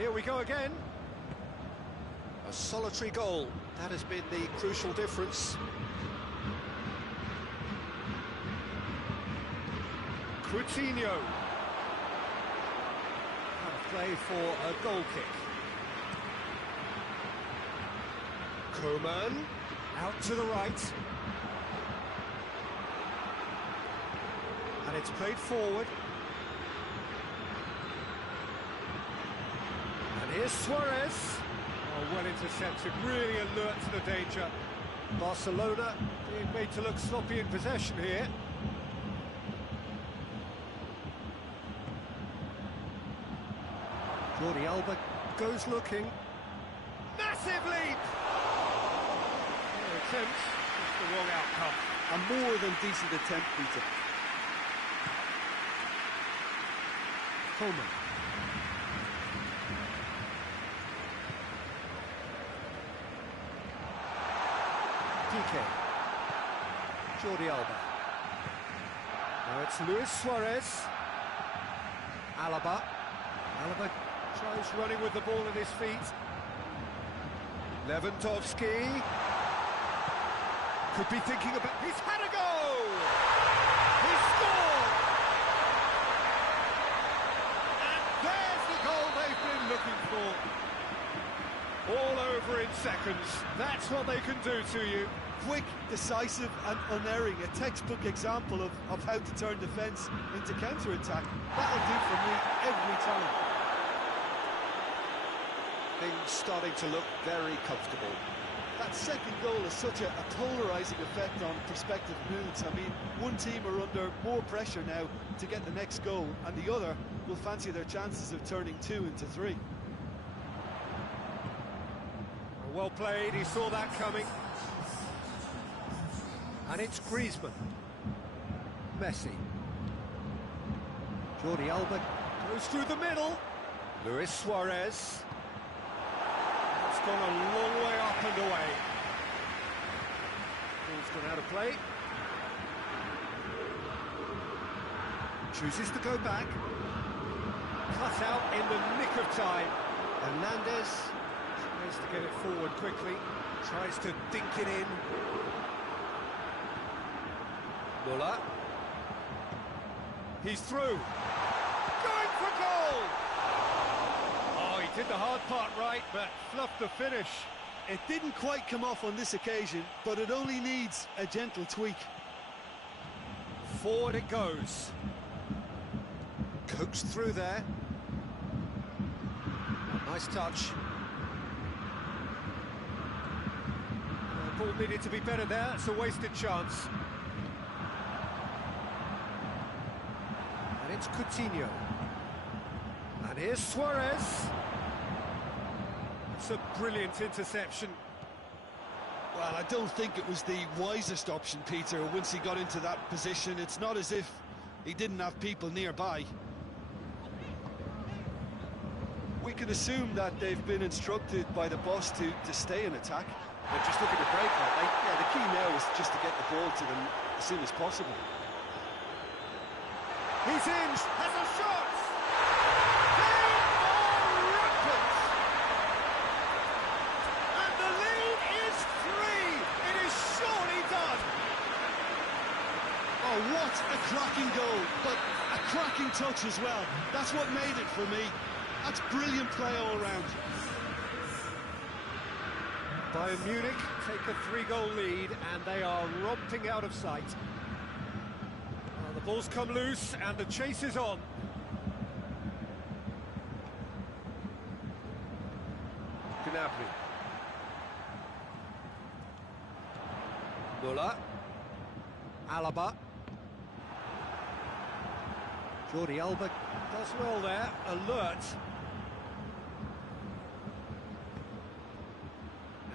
Here we go again. A solitary goal. That has been the crucial difference. Coutinho. And play for a goal kick. Coman. Out to the right. And it's played forward. And here's Suarez. Oh, well intercepted, really alert to the danger. Barcelona being made to look sloppy in possession here. Jordi Alba goes looking. Massive leap! Attempt, just the wrong outcome. A more than decent attempt, Peter. Coman. PK. Jordi Alba. Now it's Luis Suarez. Alaba. Alaba tries running with the ball at his feet. Lewandowski. Could be thinking about... He's had a go! He's scored! And there's the goal they've been looking for. All over in seconds. That's what they can do to you. Quick, decisive and unerring. A textbook example of how to turn defence into counter-attack. That'll do for me every time. Things starting to look very comfortable. That second goal has such a polarising effect on prospective moods. I mean, one team are under more pressure now to get the next goal, and the other will fancy their chances of turning 2 into 3. Well played, he saw that coming. And it's Griezmann. Messi. Jordi Alba goes through the middle. Luis Suarez. It's gone a long way up and away. Ball's gone out of play. Chooses to go back. Cut out in the nick of time. Hernandez tries to get it forward quickly. Tries to dink it in. Muller. He's through. Going for goal! Oh, he did the hard part right, but fluffed the finish. It didn't quite come off on this occasion, but it only needs a gentle tweak. Forward it goes. Coaxed through there. Nice touch. The ball needed to be better there. It's a wasted chance. And it's Coutinho. And here's Suarez. It's a brilliant interception. Well, I don't think it was the wisest option, Peter, once he got into that position. It's not as if he didn't have people nearby. We can assume that they've been instructed by the boss to stay in attack. They're just looking to break, aren't they? Yeah, the key now is just to get the ball to them as soon as possible. He's in, has a shot! They are rampant! And the lead is 3! It is surely done! Oh, what a cracking goal, but a cracking touch as well. That's what made it for me. That's brilliant play all round. Bayern Munich take a 3-goal lead and they are romping out of sight. The ball's come loose and the chase is on. Gnabry. Muller. Alaba. Jordi Alba does well there, alert.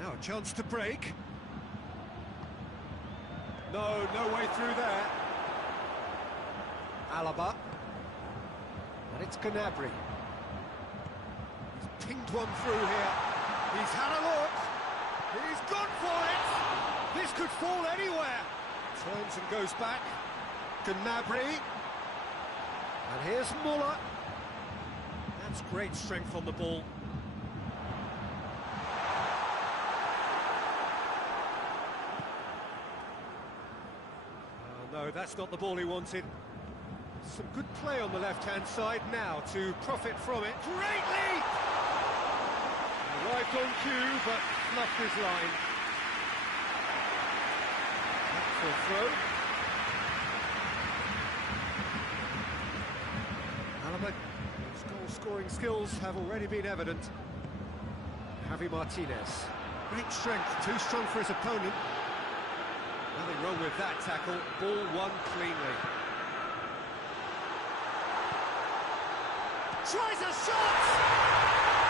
Now a chance to break. No way through there. Alaba. And it's Gnabry. He's pinged one through here. He's had a look. He's gone for it. This could fall anywhere. Turns and goes back. Gnabry. And here's Muller. That's great strength on the ball. No, that's not the ball he wanted. Some good play on the left-hand side now to profit from it. Great leap! Arrived on cue, but fluffed his line. Back for a throw. Alaba, his goal-scoring skills have already been evident. Javi Martinez. Great strength, too strong for his opponent. Nothing wrong with that tackle. Ball won cleanly. Tries a shot!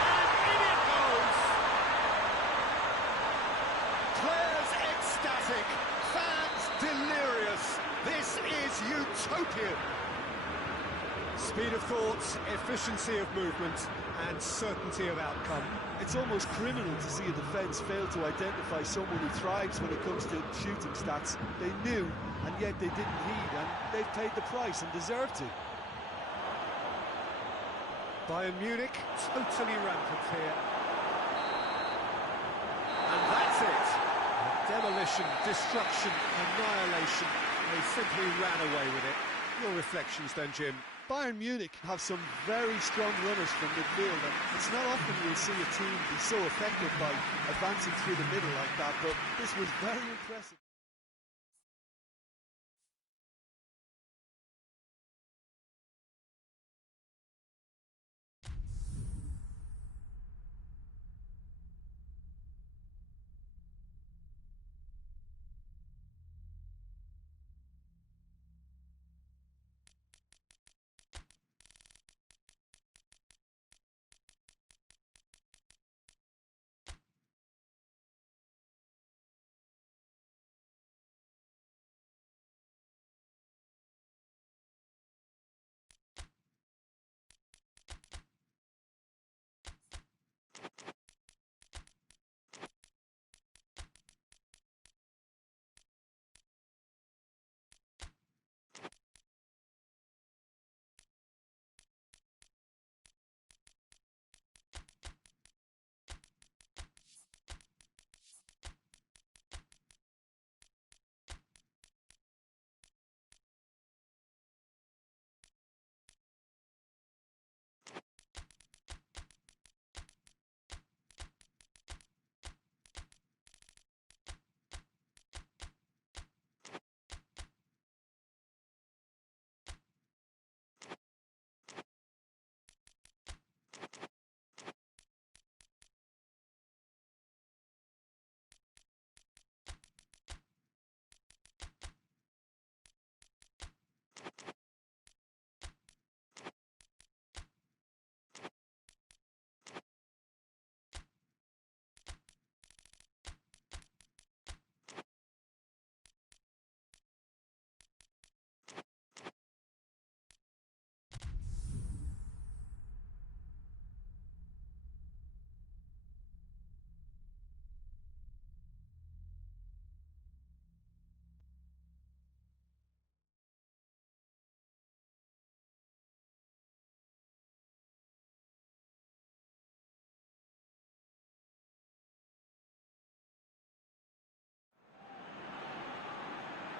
And in it goes! Players ecstatic, fans delirious. This is utopian. Speed of thought, efficiency of movement, and certainty of outcome. It's almost criminal to see a defence fail to identify someone who thrives when it comes to shooting stats. They knew, and yet they didn't heed, and they've paid the price and deserve to. Bayern Munich, totally rampant here. And that's it. Demolition, destruction, annihilation. They simply ran away with it. Your reflections then, Jim? Bayern Munich have some very strong runners from midfield, and it's not often you'll see a team be so effective by advancing through the middle like that, but this was very impressive.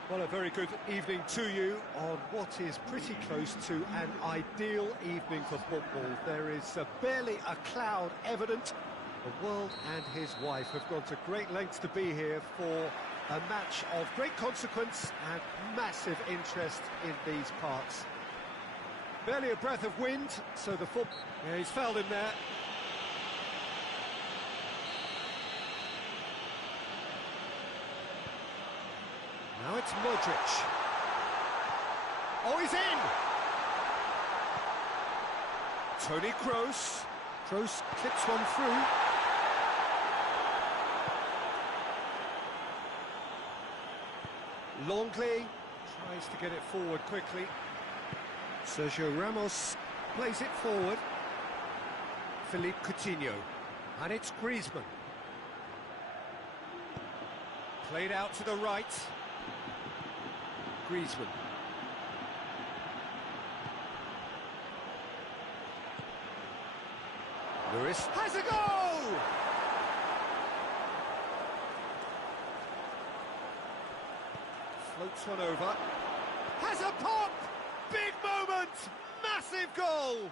Well, a very good evening to you on what is pretty close to an ideal evening for football. There is barely a cloud evident. The world and his wife have gone to great lengths to be here for a match of great consequence and massive interest in these parts. Barely a breath of wind, so the football... Yeah, he's fouled him there. Now it's Modric. Oh, he's in! Toni Kroos. Kroos clips one through. Longley tries to get it forward quickly. Sergio Ramos plays it forward. Philippe Coutinho. And it's Griezmann. Played out to the right. Griezmann. Lewis has a goal! Floats one over. has a pop! Big moment! Massive goal!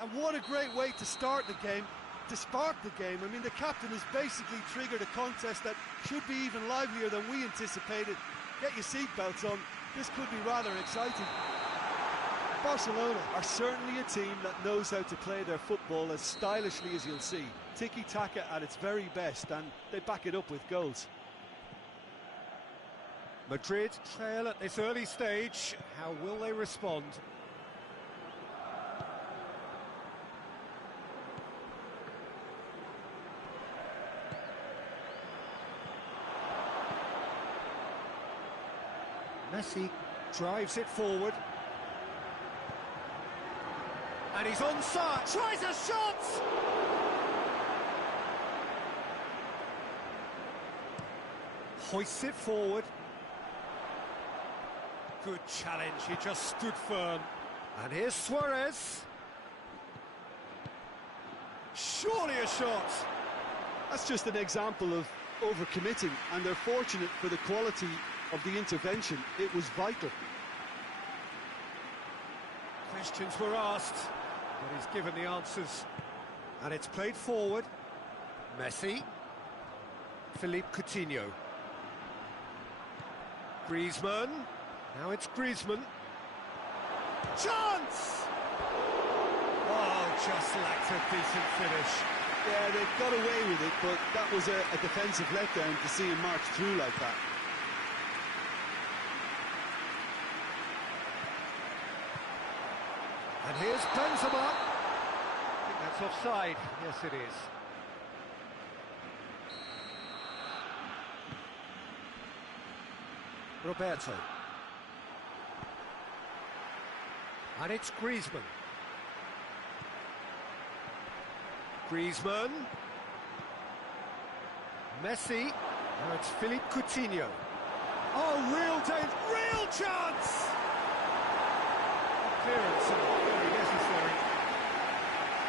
And what a great way to start the game, to spark the game. I mean, the captain has basically triggered a contest that should be even livelier than we anticipated. Get your seatbelts on, this could be rather exciting. Barcelona are certainly a team that knows how to play their football as stylishly as you'll see. Tiki-taka at its very best, and they back it up with goals. Madrid trail at this early stage. How will they respond? Messi drives it forward. And he's onside. Tries a shot! Hoists it forward. Good challenge, he just stood firm. And here's Suarez. Surely a shot. That's just an example of overcommitting, and they're fortunate for the quality of the intervention. It was vital. Questions were asked, but he's given the answers. And it's played forward. Messi. Philippe Coutinho. Griezmann. Now it's Griezmann. Chance! Oh, just lacked a decent finish. Yeah, they got away with it, but that was a defensive letdown to see him march through like that. And here's Benzema. I think that's offside. Yes, it is. Roberto. And it's Griezmann. Griezmann. Messi. Now it's Philippe Coutinho. Oh, real danger, real chance! Clearance and very necessary.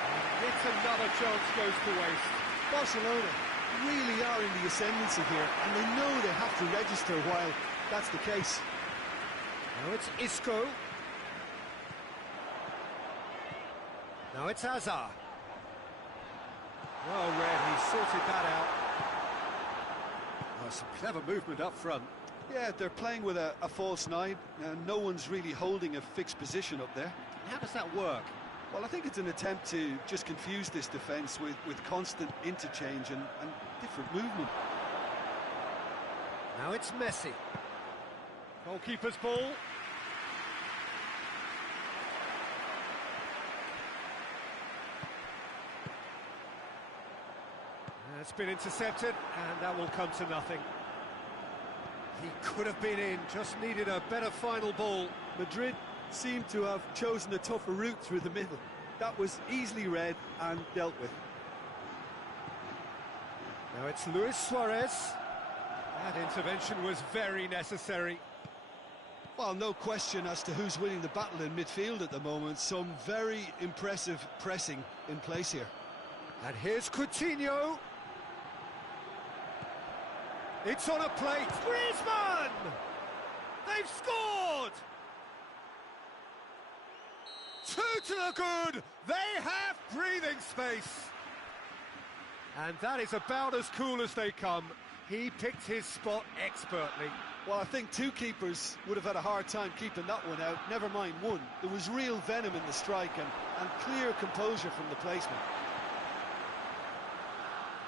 And yet another chance goes to waste. Barcelona really are in the ascendancy here, and they know they have to register while that's the case. Now it's Isco. Now it's Hazard. Well read, he sorted that out. Oh, some clever movement up front. Yeah, they're playing with a false nine, and no one's really holding a fixed position up there. How does that work? Well, I think it's an attempt to just confuse this defence with constant interchange and different movement. Now it's Messi. Goalkeeper's ball. It's been intercepted, and that will come to nothing. He could have been in, just needed a better final ball. Madrid seemed to have chosen a tougher route through the middle. That was easily read and dealt with. Now it's Luis Suarez. That intervention was very necessary. Well, no question as to who's winning the battle in midfield at the moment. Some very impressive pressing in place here. And here's Coutinho. It's on a plate. Griezmann! They've scored! 2 to the good. They have breathing space. And that is about as cool as they come. He picked his spot expertly. Well, I think two keepers would have had a hard time keeping that one out, never mind one. There was real venom in the strike and clear composure from the placement.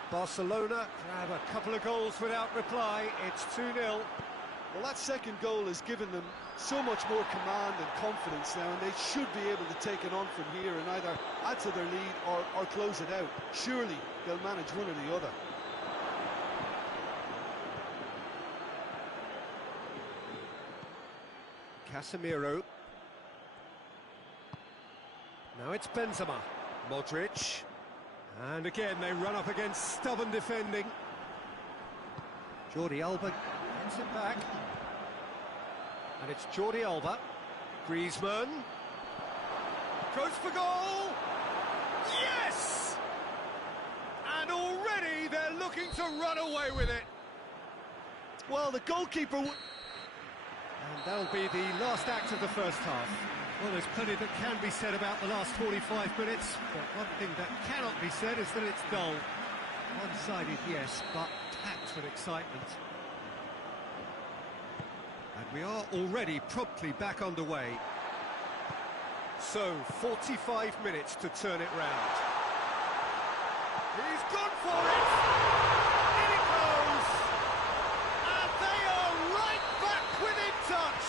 Barcelona grab a couple of goals without reply. It's 2-0. Well, that second goal has given them so much more command and confidence now, and they should be able to take it on from here and either add to their lead or close it out. Surely they'll manage one or the other. Casemiro. Now it's Benzema. Modric. And again, they run up against stubborn defending. Jordi Alba gets it back. And it's Jordi Alba. Griezmann. Goes for goal! Yes! And already they're looking to run away with it. Well, the goalkeeper... And that'll be the last act of the first half. Well, there's plenty that can be said about the last 45 minutes, but one thing that cannot be said is that it's dull. One-sided, yes, but packed with excitement. And we are already promptly back underway. So, 45 minutes to turn it round. He's gone for it! In it goes! And they are right back within touch!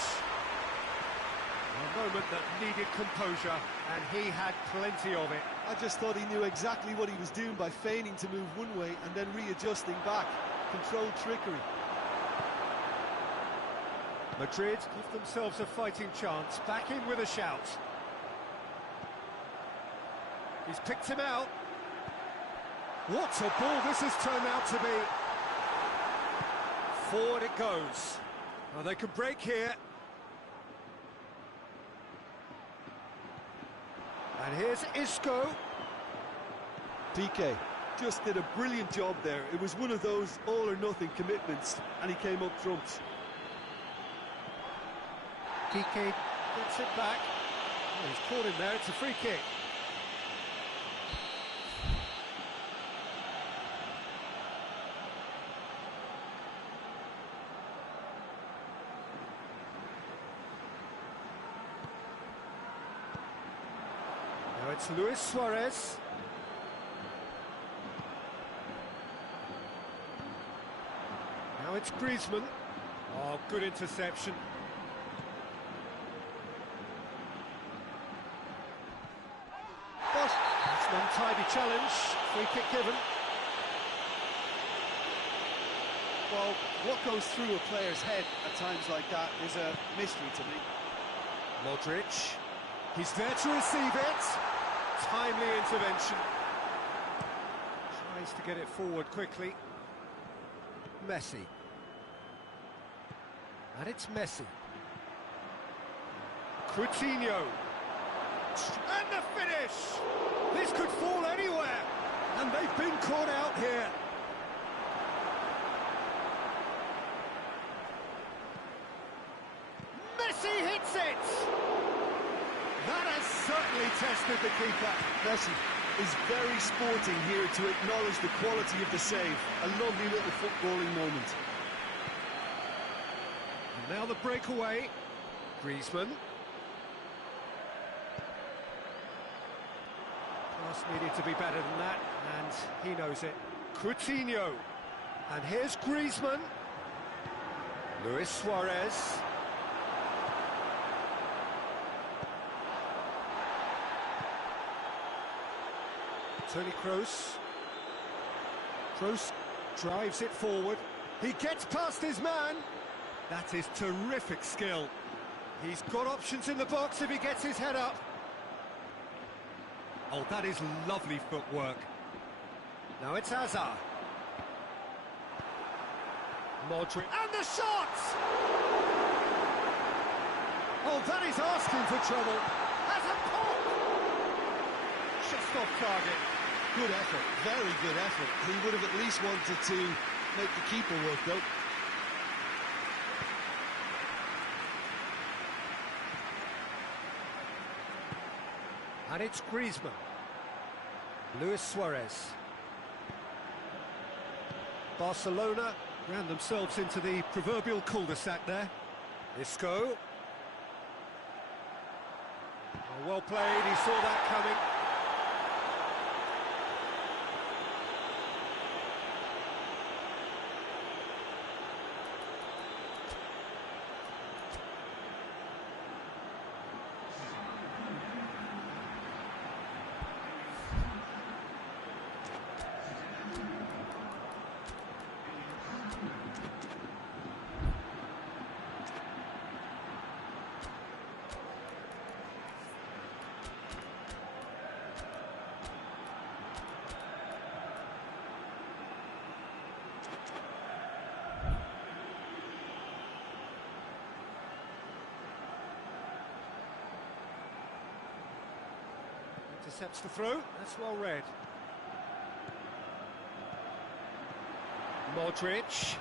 A moment that needed composure, and he had plenty of it. I just thought he knew exactly what he was doing by feigning to move one way and then readjusting back. Controlled trickery. Madrid give themselves a fighting chance, back in with a shout. He's picked him out. What a ball this has turned out to be. Forward it goes. Well, they can break here. And here's Isco. PK just did a brilliant job there. It was one of those all-or-nothing commitments, and he came up trumps. PK gets it back. Oh, he's caught him there, it's a free kick. Now it's Luis Suarez. Now it's Griezmann. Oh, good interception. But it's an untidy challenge. Free kick given. Well, what goes through a player's head at times like that is a mystery to me. Modric. He's there to receive it. Timely intervention. Tries to get it forward quickly. Messi. And it's Messi. Coutinho. And the finish! This could fall anywhere. And they've been caught out here. Messi hits it! That has certainly tested the keeper. Messi is very sporting here to acknowledge the quality of the save. A lovely little footballing moment. And now the breakaway. Griezmann. Pass needed to be better than that, and he knows it. Coutinho. And here's Griezmann. Luis Suarez. Toni Kroos. Kroos drives it forward. He gets past his man. That is terrific skill. He's got options in the box if he gets his head up. Oh, that is lovely footwork. Now it's Hazard. Modric. And the shot! Oh, that is asking for trouble. Has a pop! Just off target. Good effort, very good effort. He would have at least wanted to make the keeper work, though. And it's Griezmann. Luis Suarez. Barcelona ran themselves into the proverbial cul-de-sac there. Isco. Oh, well played, he saw that coming. Intercepts the throw, that's well read. Modric.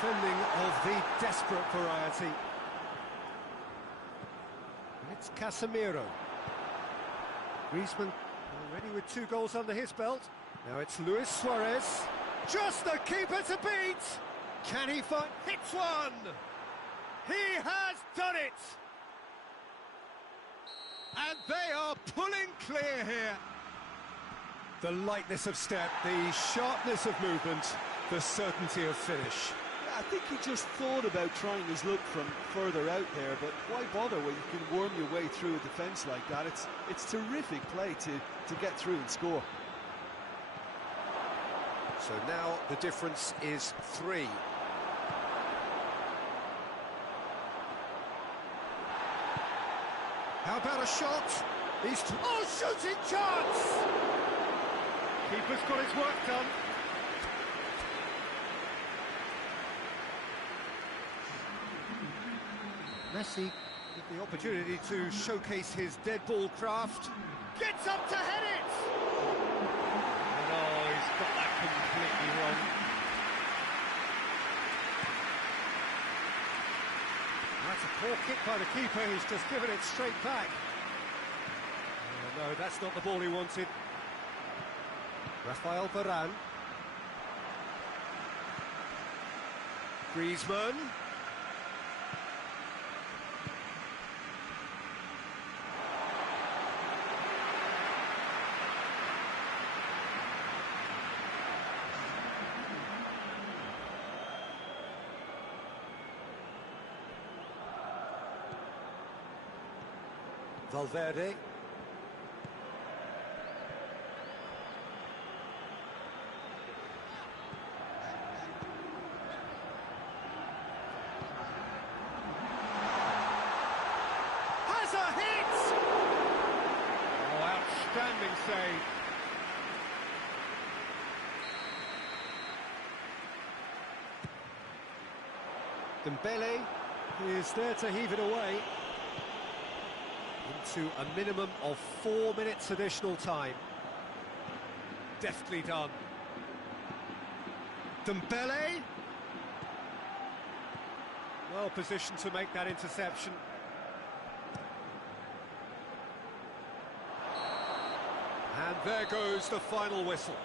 Defending of the desperate variety. It's Casemiro. Griezmann already with 2 goals under his belt. Now it's Luis Suarez. Just the keeper to beat! Can he find... Hits one! He has done it! And they are pulling clear here. The lightness of step, the sharpness of movement, the certainty of finish. Yeah, I think he just thought about trying his luck from further out there, but why bother when you can worm your way through a defence like that? It's terrific play to get through and score. So now the difference is 3. How about a shot? He's... Oh, shooting chance! Keeper's got his work done. Messi with the opportunity to showcase his dead ball craft. Gets up to head it! And oh, he's got that completely wrong. That's a poor kick by the keeper, he's just given it straight back. Oh, no, that's not the ball he wanted. Rafael Varane. Griezmann. Valverde. Has a hit! Oh, outstanding save. Dembele is there to heave it away. Into a minimum of 4 minutes additional time. Deftly done. Dembele. Well positioned to make that interception. And there goes the final whistle.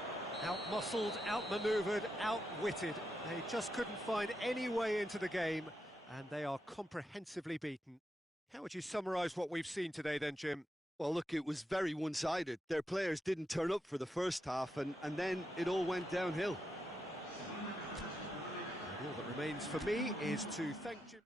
Out-muscled, out-manoeuvred, outwitted. They just couldn't find any way into the game, and they are comprehensively beaten. How would you summarise what we've seen today then, Jim? Well, look, it was very one-sided. Their players didn't turn up for the first half, and then it all went downhill. And all that remains for me is to thank Jim.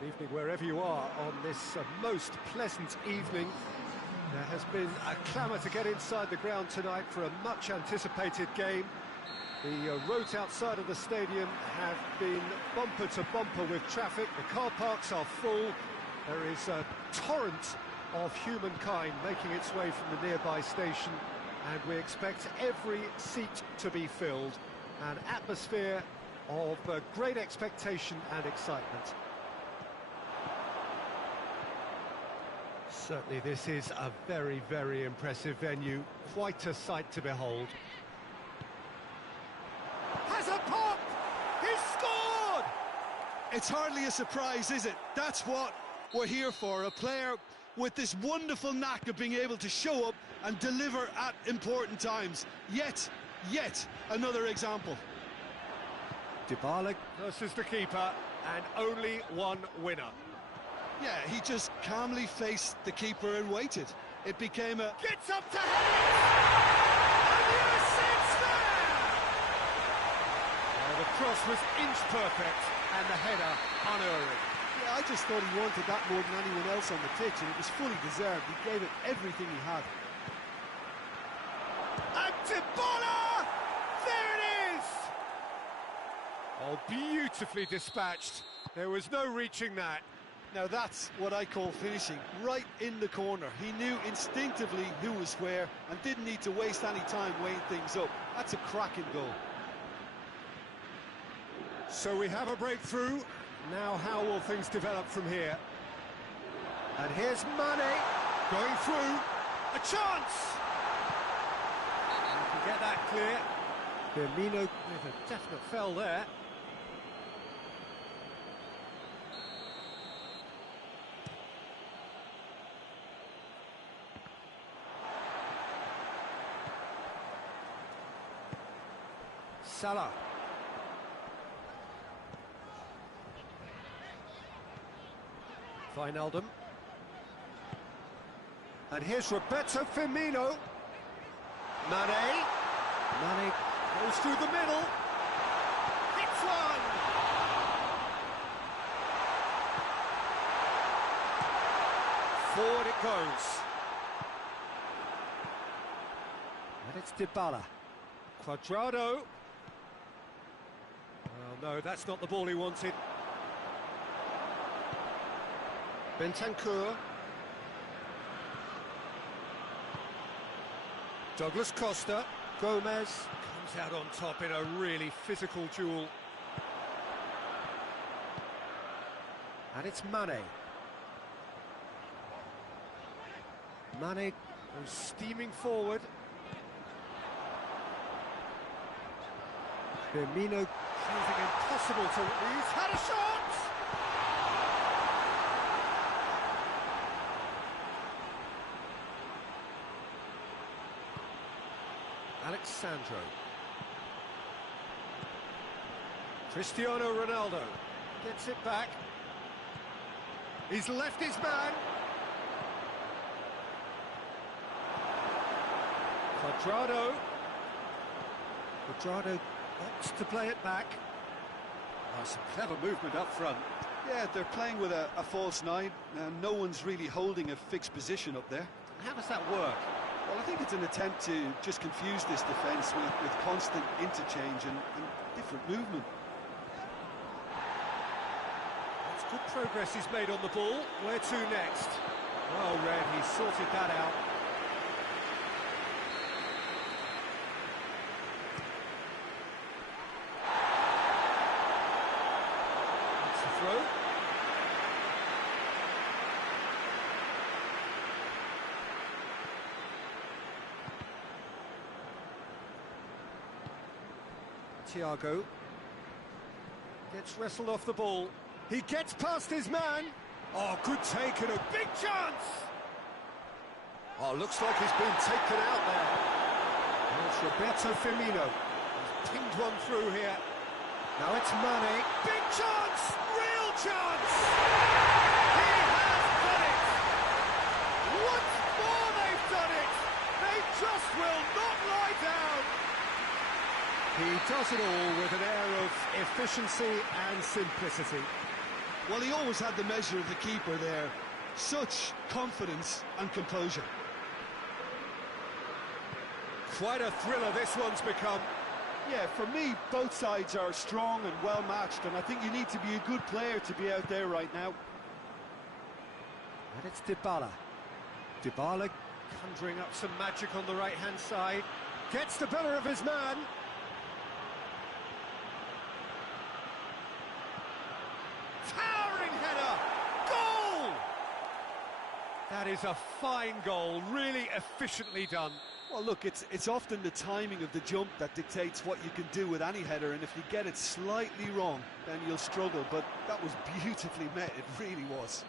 Good evening wherever you are on this most pleasant evening. There has been a clamour to get inside the ground tonight for a much-anticipated game. The roads outside of the stadium have been bumper to bumper with traffic. The car parks are full. There is a torrent of humankind making its way from the nearby station, and we expect every seat to be filled. An atmosphere of great expectation and excitement. Certainly this is a very, very impressive venue. Quite a sight to behold. Has a pop! He's scored! It's hardly a surprise, is it? That's what we're here for. A player with this wonderful knack of being able to show up and deliver at important times. Yet another example. Dybala versus the keeper, and only one winner. Yeah, he just calmly faced the keeper and waited. It became a... Gets up to head it! And the assist's there! Well, the cross was inch perfect, and the header unerring. Yeah, I just thought he wanted that more than anyone else on the pitch, and it was fully deserved. He gave it everything he had. And Dybala! There it is! Oh, beautifully dispatched. There was no reaching that. Now that's what I call finishing, right in the corner. He knew instinctively who was where and didn't need to waste any time weighing things up. That's a cracking goal. So we have a breakthrough. Now how will things develop from here? And here's Mane going through. A chance! You can get that clear. Firmino with a definite foul there. Salah. Wijnaldum. And here's Roberto Firmino. Mane. Mane goes through the middle. Hits one! Forward it goes. And it's Dybala. Cuadrado. Well, no, that's not the ball he wanted. Bentancur. Douglas Costa. Gomez comes out on top in a really physical duel. And it's Mane. Mane goes steaming forward. Firmino proving impossible to... He's had a shot! Alexandro. Cristiano Ronaldo gets it back. He's left his man. Cuadrado. Cuadrado opts to play it back. Oh, some clever movement up front. Yeah, they're playing with a false nine, and no one's really holding a fixed position up there. How does that work? Well, I think it's an attempt to just confuse this defence with constant interchange and different movement. It's good progress he's made on the ball. Where to next? Well read, he sorted that out. That's the throw. Thiago gets wrestled off the ball. He gets past his man. Oh, good take and a big chance! Oh, looks like he's been taken out there. And it's Roberto Firmino. He's pinged one through here. Now it's Mane. Big chance! Real chance! He has done it! Once more they've done it! They just will not lie down! He does it all with an air of efficiency and simplicity. Well, he always had the measure of the keeper there. Such confidence and composure. Quite a thriller this one's become. Yeah, for me, both sides are strong and well matched, and I think you need to be a good player to be out there right now. And it's Dybala. Dybala conjuring up some magic on the right-hand side. Gets the better of his man. Towering header! Goal! That is a fine goal, really efficiently done. Well, look, it's often the timing of the jump that dictates what you can do with any header, and if you get it slightly wrong, then you'll struggle, but that was beautifully met, it really was.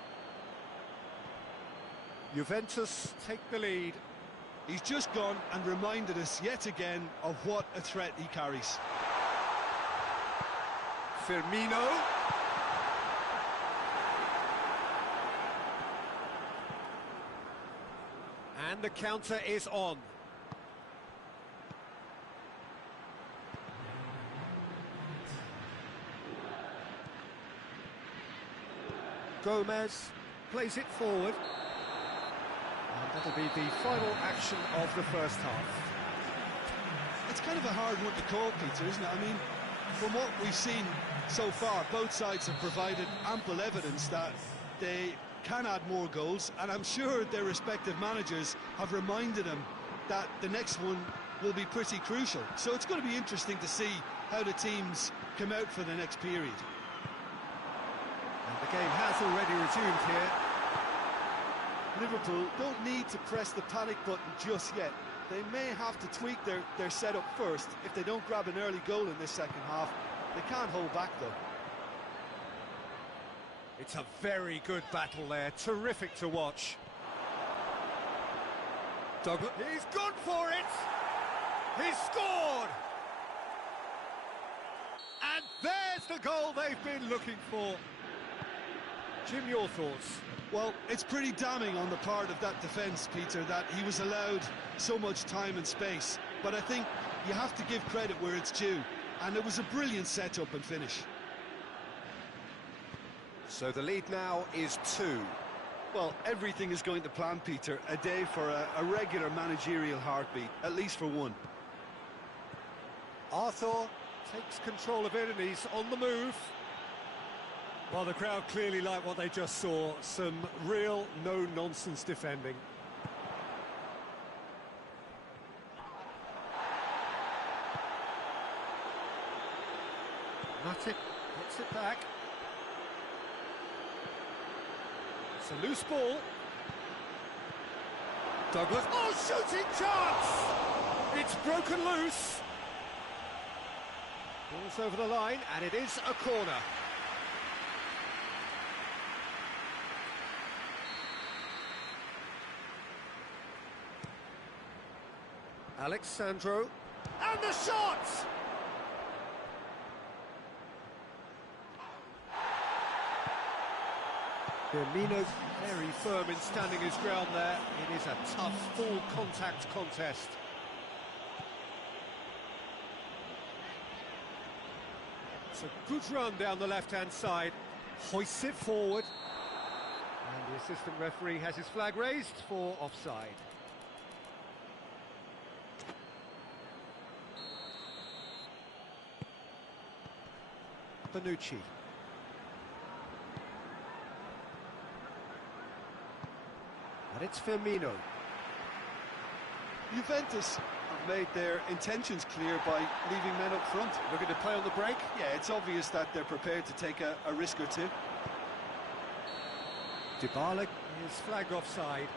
Juventus take the lead. He's just gone and reminded us yet again of what a threat he carries. Firmino. And the counter is on. Gomez plays it forward. And that'll be the final action of the first half. It's kind of a hard one to call, Peter, isn't it? I mean, from what we've seen so far, both sides have provided ample evidence that they can add more goals, and I'm sure their respective managers have reminded them that the next one will be pretty crucial. So it's going to be interesting to see how the teams come out for the next period. And the game has already resumed here. Liverpool don't need to press the panic button just yet. They may have to tweak their setup first. If they don't grab an early goal in this second half, they can't hold back though. It's a very good battle there, terrific to watch. Douglas, he's gone for it! He's scored! And there's the goal they've been looking for. Jim, your thoughts? Well, it's pretty damning on the part of that defence, Peter, that he was allowed so much time and space. But I think you have to give credit where it's due. And it was a brilliant setup and finish. So the lead now is 2. Well, everything is going to plan, Peter. A day for a regular managerial heartbeat, at least for one. Arthur takes control of it and he's on the move. Well, the crowd clearly like what they just saw. Some real no-nonsense defending. Matic gets it back. It's a loose ball. Douglas. Oh, shooting chance! It's broken loose. Ball's over the line, and it is a corner. Alexandro. And the shot! Firmino very firm in standing his ground there. It is a tough, full-contact contest. It's a good run down the left-hand side. Hoists it forward. And the assistant referee has his flag raised for offside. Bonucci. And it's Firmino. Juventus have made their intentions clear by leaving men up front. Looking to play on the break? Yeah, it's obvious that they're prepared to take a risk or two. Dybala is flagged offside.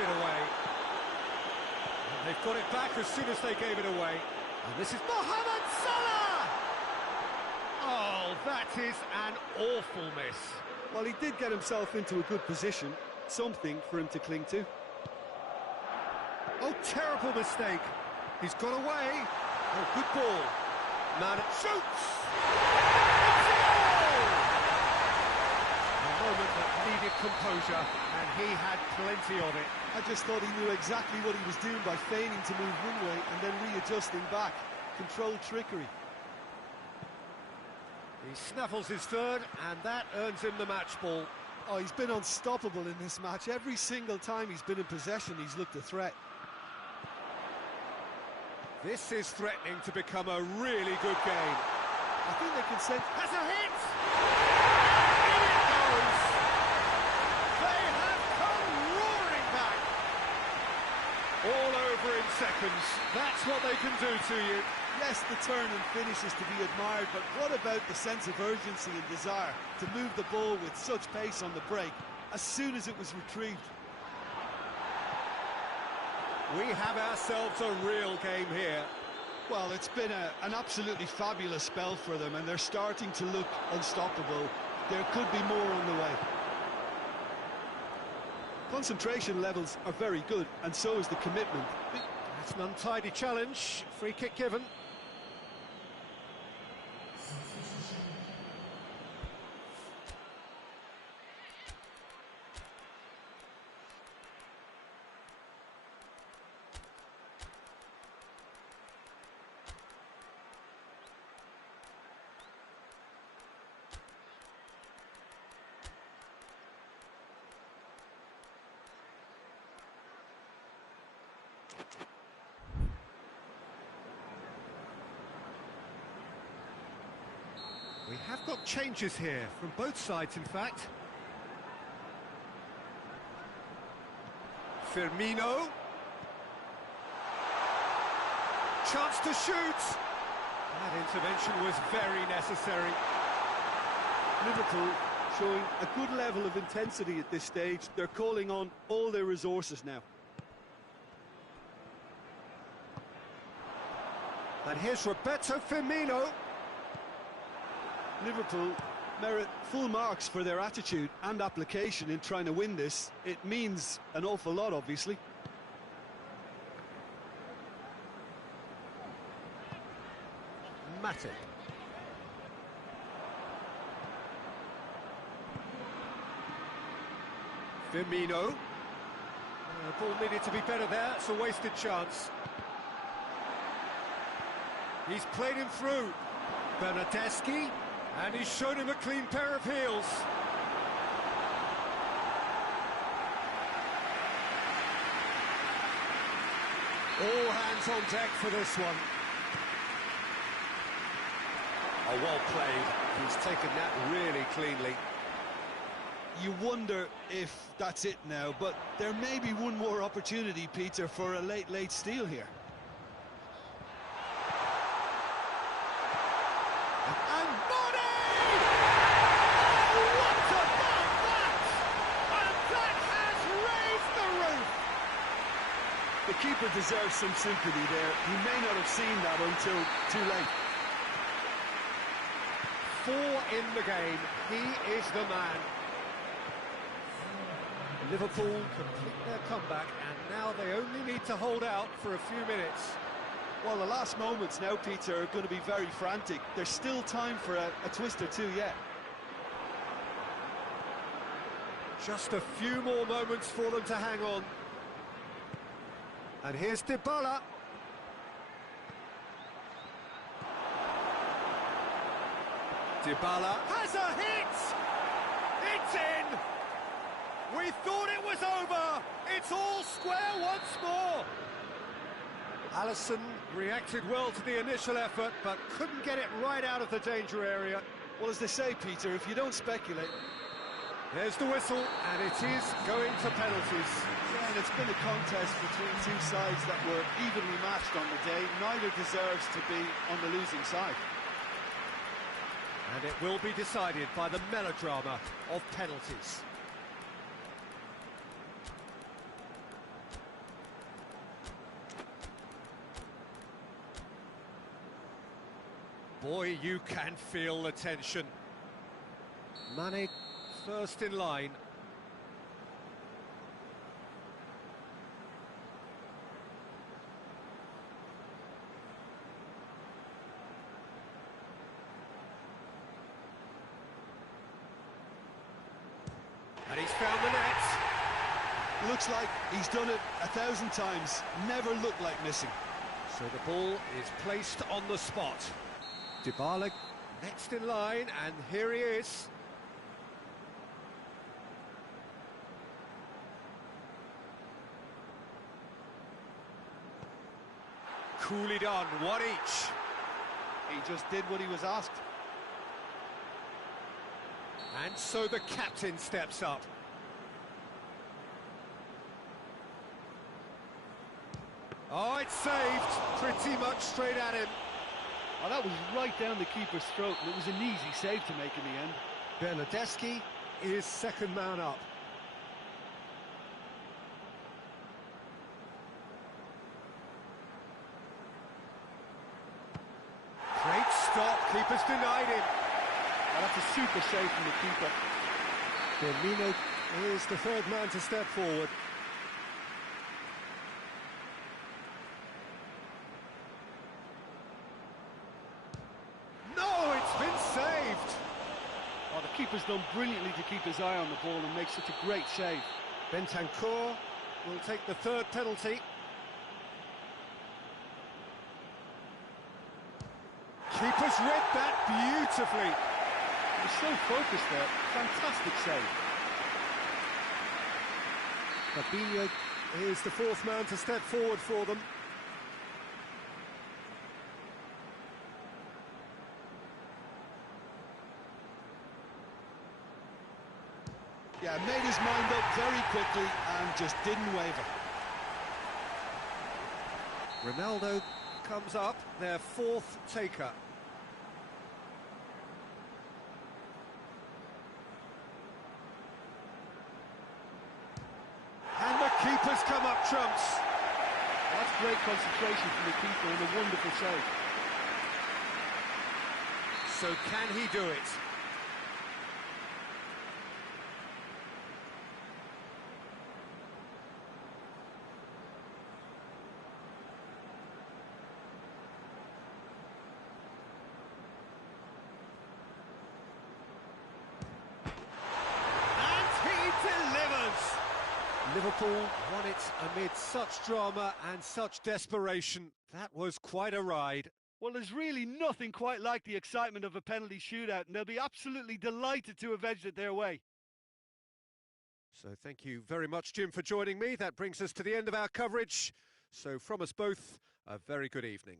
It away. And they've got it back as soon as they gave it away. And this is Mohamed Salah! Oh, that is an awful miss. Well, he did get himself into a good position. Something for him to cling to. Oh, terrible mistake. He's got away. Oh, good ball. Man shoots! It's a goal! A moment that needed pressure, and he had plenty of it. I just thought he knew exactly what he was doing by feigning to move one way and then readjusting back. Controlled trickery. He snaffles his third, and that earns him the match ball. Oh, he's been unstoppable in this match. Every single time he's been in possession, he's looked a threat. This is threatening to become a really good game. I think they can sense... Has a hit! In it goes! They have come roaring back! All over in seconds. That's what they can do to you. Yes, the turn and finish is to be admired, but what about the sense of urgency and desire to move the ball with such pace on the break as soon as it was retrieved? We have ourselves a real game here. Well, it's been an absolutely fabulous spell for them, and they're starting to look unstoppable. There could be more on the way. Concentration levels are very good, and so is the commitment. That's an untidy challenge. Free kick given. We have got changes here, from both sides in fact. Firmino. Chance to shoot. That intervention was very necessary. Liverpool showing a good level of intensity at this stage. They're calling on all their resources now. And here's Roberto Firmino. Liverpool merit full marks for their attitude and application in trying to win this. It means an awful lot, obviously. Matip. Firmino. The ball needed to be better there. It's a wasted chance. He's played him through. Bernardeschi. And he's shown him a clean pair of heels. All hands on deck for this one. Oh, well played. He's taken that really cleanly. You wonder if that's it now, but there may be one more opportunity, Peter, for a late steal here. And Money! Oh, what about that? And that has raised the roof! The keeper deserves some sympathy there. He may not have seen that until too late. 4 in the game. He is the man. Liverpool complete their comeback, and now they only need to hold out for a few minutes. Well, the last moments now, Peter, are going to be very frantic. There's still time for a twist or two yet. Just a few more moments for them to hang on. And here's Dybala. Dybala has a hit! It's in! We thought it was over! It's all square once more! Alisson reacted well to the initial effort, but couldn't get it right out of the danger area. Well, as they say, Peter, if you don't speculate... There's the whistle, and it is going to penalties. Yeah, and it's been a contest between two sides that were evenly matched on the day. Neither deserves to be on the losing side. And it will be decided by the melodrama of penalties. Boy, you can feel the tension. Mane first in line. And he's found the net. Looks like he's done it 1,000 times. Never looked like missing. So the ball is placed on the spot. Dybala next in line, and here he is. Coolly done, one each. He just did what he was asked. And so the captain steps up. Oh, it's saved. Pretty much straight at him. Oh, that was right down the keeper's throat, and it was an easy save to make in the end. Bernardeschi is second man up. Great stop, keeper's denied him. Oh, that's a super save from the keeper. Firmino is the third man to step forward. No, it's been saved. Oh, the keeper's done brilliantly to keep his eye on the ball and make such a great save. Bentancur will take the third penalty. Keeper's read that beautifully. He was so focused there. Fantastic save. Fabinho is the fourth man to step forward for them. Yeah, made his mind up very quickly and just didn't waver. Ronaldo comes up, their fourth taker. And the keeper's come up trumps. Well, that's great concentration from the keeper and a wonderful save. So can he do it? Liverpool won it amid such drama and such desperation. That was quite a ride. Well, there's really nothing quite like the excitement of a penalty shootout, and they'll be absolutely delighted to have edged it their way. So thank you very much, Jim, for joining me. That brings us to the end of our coverage. So from us both, a very good evening.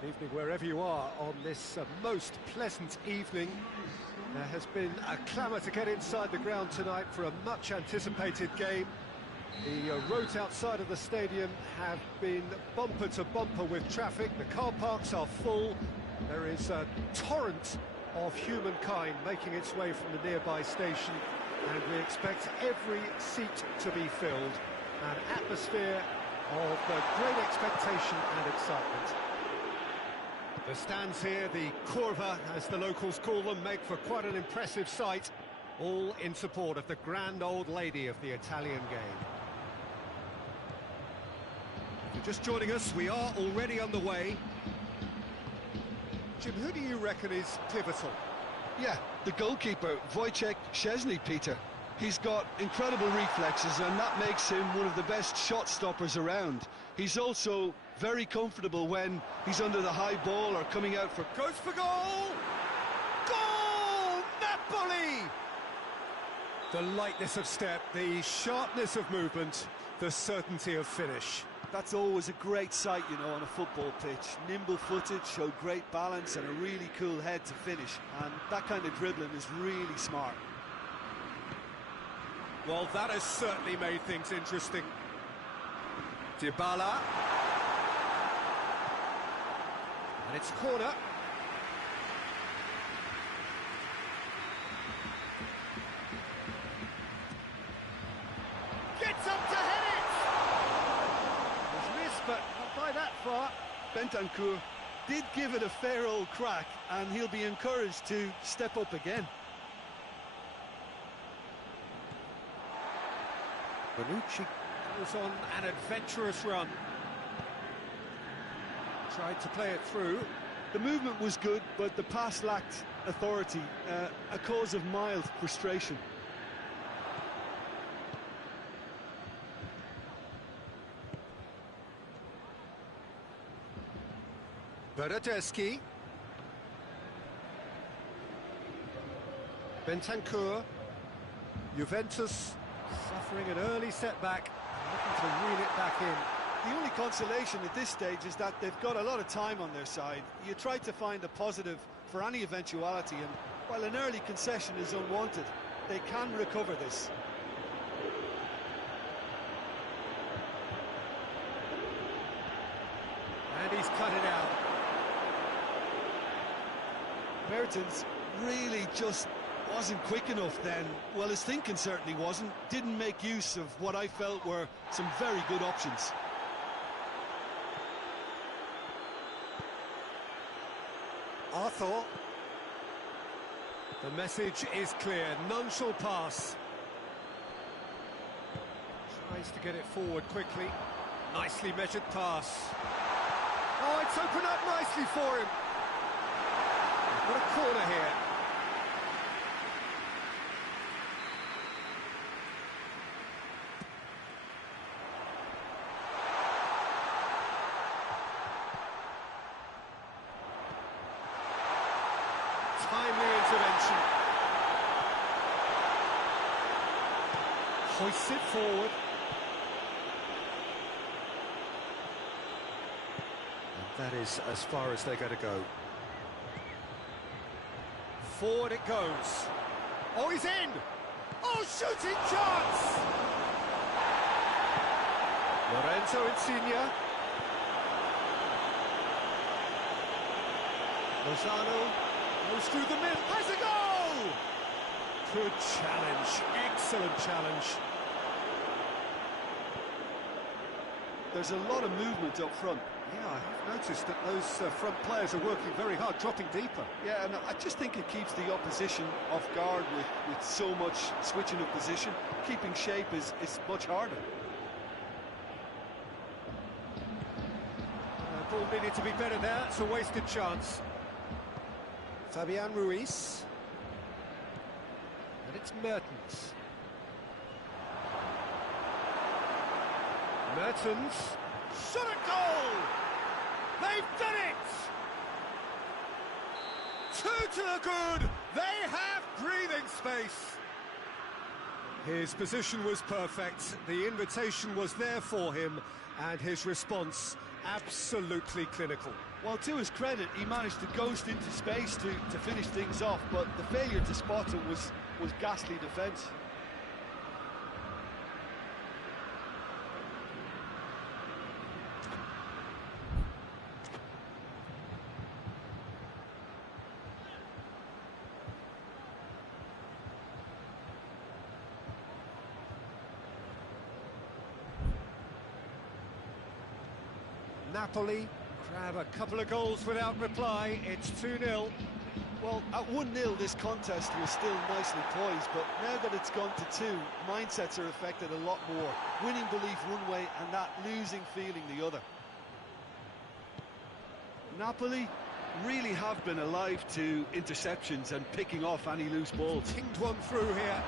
Good evening wherever you are on this most pleasant evening. There has been a clamour to get inside the ground tonight for a much anticipated game. The roads outside of the stadium have been bumper to bumper with traffic. The car parks are full. There is a torrent of humankind making its way from the nearby station, and we expect every seat to be filled. An atmosphere of great expectation and excitement. The stands here, the curva, as the locals call them, make for quite an impressive sight, all in support of the grand old lady of the Italian game. If you're just joining us, we are already underway. Jim, who do you reckon is pivotal? Yeah, the goalkeeper, Wojciech Szczesny, Peter. He's got incredible reflexes, and that makes him one of the best shot stoppers around. He's also very comfortable when he's under the high ball or coming out for... Goes for goal! Goal! Napoli! The lightness of step, the sharpness of movement, the certainty of finish. That's always a great sight, you know, on a football pitch. Nimble-footed, showed great balance and a really cool head to finish. And that kind of dribbling is really smart. Well, that has certainly made things interesting. Dybala. And it's a corner. Gets up to head it! Was missed, but not by that far. Bentancur did give it a fair old crack, and he'll be encouraged to step up again. Bonucci goes on an adventurous run. Tried to play it through. The movement was good, but the pass lacked authority, a cause of mild frustration. Bernardeschi. Bentancur. Juventus suffering an early setback, looking to reel it back in. The only consolation at this stage is that they've got a lot of time on their side. You try to find a positive for any eventuality, and while an early concession is unwanted, they can recover this. And he's cut it out. Mertens really just wasn't quick enough then. Well, his thinking certainly wasn't. Didn't make use of what I felt were some very good options. Arthur. The message is clear. None shall pass. Tries to get it forward quickly. Nicely measured pass. Oh, it's opened up nicely for him. What a corner here. Timely intervention. Hoists it forward. And that is as far as they're going to go. Forward it goes. Oh, he's in! Oh, shooting chance! Lorenzo Insigne. Lozano goes through the middle, has a goal! Good challenge, excellent challenge. There's a lot of movement up front. Yeah, I've noticed that those front players are working very hard, dropping deeper. Yeah, and I just think it keeps the opposition off guard with so much switching of position. Keeping shape is much harder. Ball needed to be better there, it's a wasted chance. Fabian Ruiz. And it's Mertens. Mertens. Shot at goal! They've done it! Two to the good! They have breathing space! His position was perfect, the invitation was there for him, and his response absolutely clinical. Well, to his credit, he managed to ghost into space to finish things off, but the failure to spot him was ghastly defence. Napoli grab a couple of goals without reply. It's 2-0. Well, at 1-0 this contest was still nicely poised, but now that it's gone to 2, mindsets are affected a lot more. Winning belief one way and that losing feeling the other. Napoli really have been alive to interceptions and picking off any loose balls. Pinged one through here,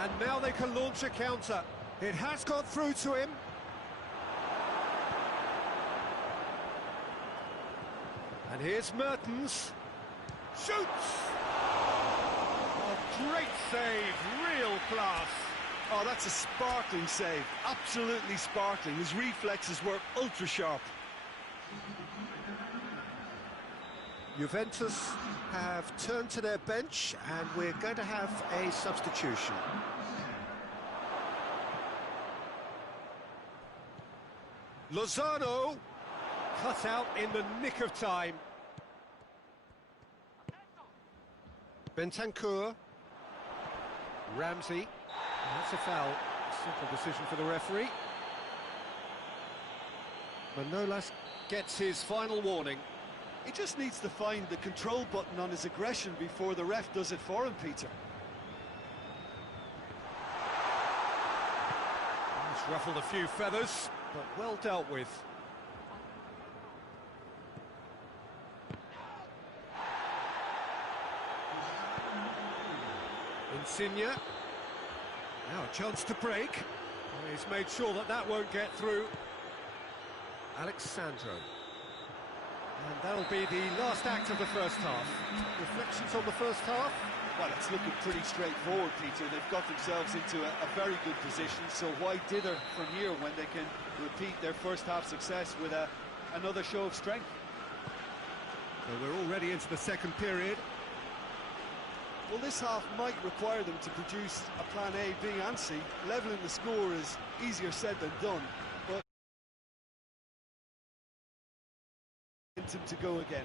and now they can launch a counter. It has got through to him. And here's Mertens. Shoots! A great save, real class. Oh, that's a sparkling save, absolutely sparkling. His reflexes were ultra sharp. Juventus have turned to their bench, and we're going to have a substitution. Lozano, cut out in the nick of time. Bentancur. Ramsey. That's a foul. Simple decision for the referee. Manolas gets his final warning. He just needs to find the control button on his aggression before the ref does it for him, Peter. He's ruffled a few feathers, but well dealt with. Insigne. Now a chance to break. He's made sure that that won't get through. Alexandro. And that'll be the last act of the first half. Reflections on the first half? Well, it's looking pretty straightforward, Peter. They've got themselves into a very good position, so why dither from here when they can repeat their first half success with another show of strength? So we're already into the second period. Well, this half might require them to produce a plan A, B and C. Levelling the score is easier said than done, but to go again.